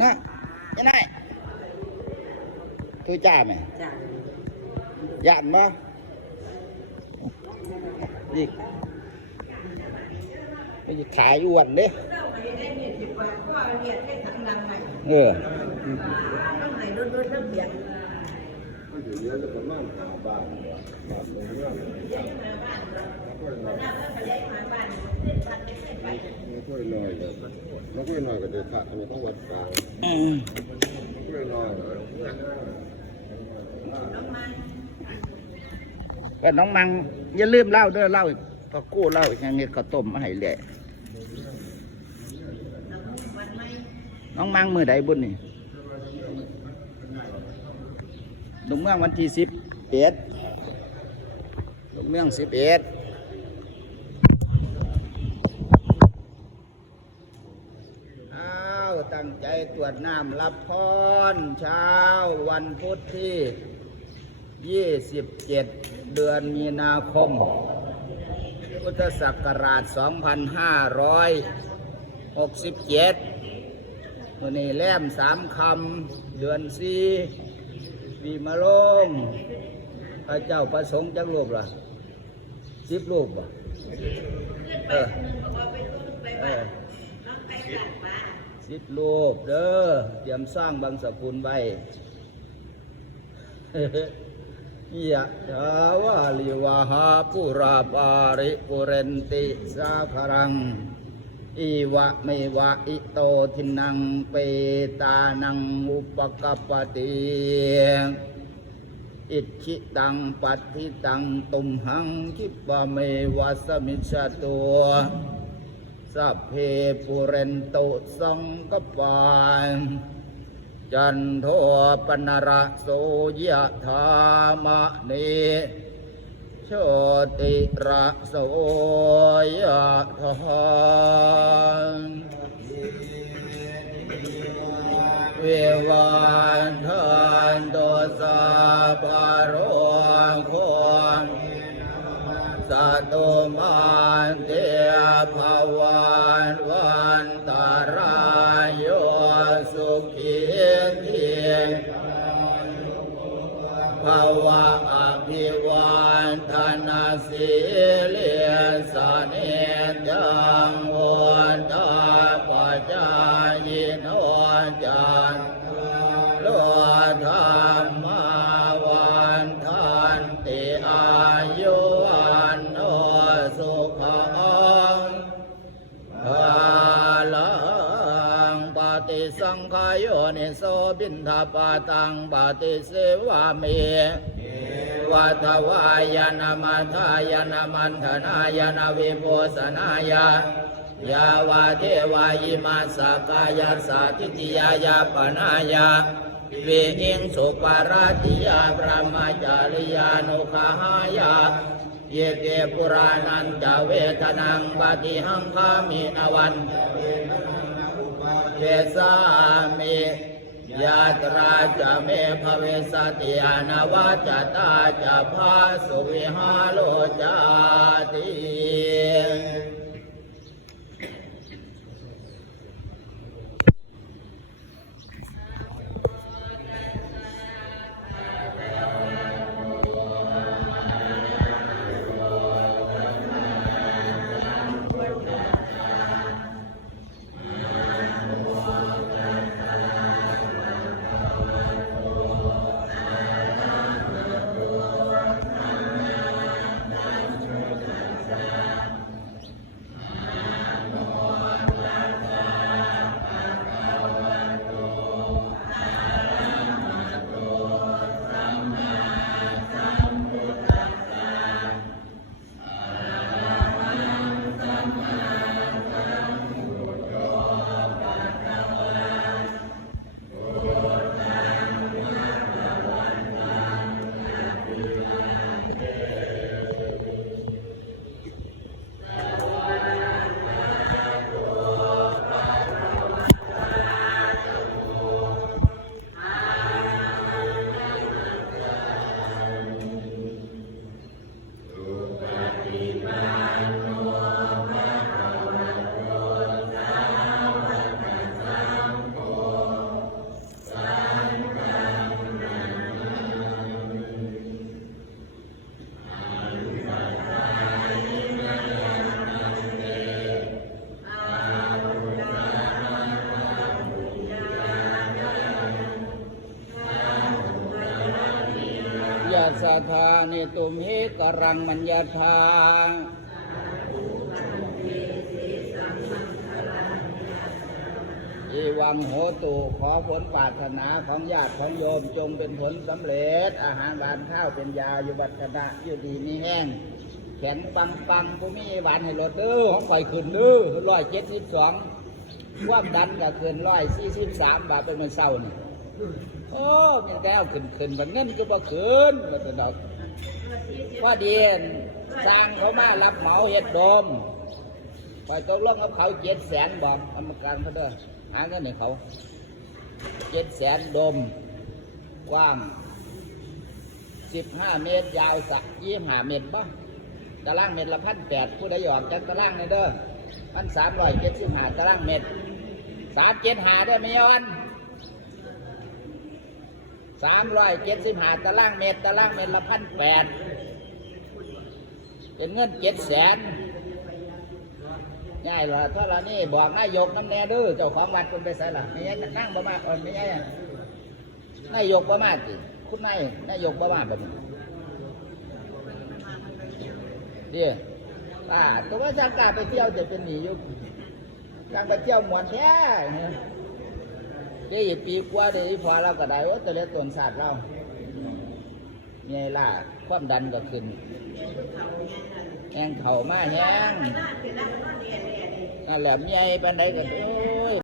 นะยังไงทุจ้าไหมจ้ะยานบ่นี่ไปขายอ้วนเด้เออต้องให้รถรถระเบียงไม่ค่อยน้อยเลยไม่ค่อยน้อยก็เดือดขาดไมต้องวัดกลางอืมไม่ค่อยน้อยก็น้องมังอย่าลืมเล่าด้อเล่าพอกู้เล่าอย่างนี้ก็ต้มมาให้แหละน้องมังมือใดบุญนี่ลงเมืองวันที่สิบเอ็ดลงเมืองสิบเอ็ดอ้าว ตั้งใจตรวจน้ำรับพรเช้าวันพุธที่ 27 เดือนมีนาคม พุทธศักราช 2567วันนี้แล่มสามคำ เดือนสี่วีมาลงพระเจ้าประสงค์จักรูปล่ะสิบรูปบ่เออเออ สิบรูปเด้อเตรียมสร้างบางสกุลไว้ยะถาวาลิวาหาปุราปาริปุเรนติสาคารัง อีวะไม่วะอิโตทินังเปตานังอุปกปติอิทธิตังปัตติตังตุมหังคิปะเมวะสมิชาตัว สัพเพปุเรนตุสังกปานจันโทปนระโสยะธามะเนโชติระโสยะธามเววันทันโตสัพพะโร ตตุมันเตภวันวันตารายโยสุขีเทียนภาวะอภิวันธนาสี บินทปาตังปฏิเสวามิวัฏวายนามัทายนามันธนายนาวิโพสนายายาวาเทวายิมาสกายาสาทิติยายาปนายาเวหิงสุปาราติยาพระมาจาริยานุขหายาเยเกปุรานันจเวทนังปฏิหังคามินวันเวสามิ ยาตราจะเมภเวสติยานาวาจตาจะพาสุวิหาโลจาติ สธานิตุมหิกรังมัญญาธาอีวังโหตุขอผลปรารถนาของญาติของโยมจงเป็นผลสำเร็จ อาหารหวานข้าวเป็นยาอยู่บัตรนะอยู่ดีมีแห้ง แข็งปังปังผู้มีหวานให้รถเด้อของข่อยขึ้นเด้อร้อยเจ็ดสิบสองความดันก็ขึ้นร้อยสี่สิบสามบาทเป็นเงินเศร้านี่ โอ้มีแล้วขึ้นขึ้นบันเงินก็บ่ขึ้นก็จะดอกว่าดีนสร้างเขามารับเหมาเฮ็ดโดมไปตกลงกับเขาเจ็ดแสนบอกกรรมการเขาเด้อหาเงินให้เขาเจ็ดแสนโดมกว้างสิบห้าเมตรยาวสักยี่ห้าเมตรบ้างตารางเมตรละพันแปดผู้ใดหยอกจากตารางในเด้อพันสามร้อยเจ็ดสิบห้าตารางเมตรสามเจ็ดห้าได้ไหมยอน สามร้อยเจ็ดสิบห้าตารางเมตรตารางเมตรละพันแปดเป็นเงินเจ็ดแสนง่ายเหรอถ้าเรานี่บอกนายกน้ำแน่เด้อเจ้าของวัดคนไปใส่ละไม่ใช่นั่งบ่มาอ่อนไม่ใช่นายกบ่มาสิคุณนายนายกบ่มาแบบนี้เดี๋ยวป้าตัวว่าจะกล้าไปเที่ยวจะเป็นหนีอยู่การไปเที่ยวหมวนแท้ เนี่ยเดี๋ยวอีกปีกว่าได้อีพอเราก็ได้โอ้ตัวเล็กตนศาสตร์เรามีไอ้ล่ะความดันก็ขึ้นแห้งเข่ามาแห้งนั่นแหละเมีไอ้ปันใดก็โอ้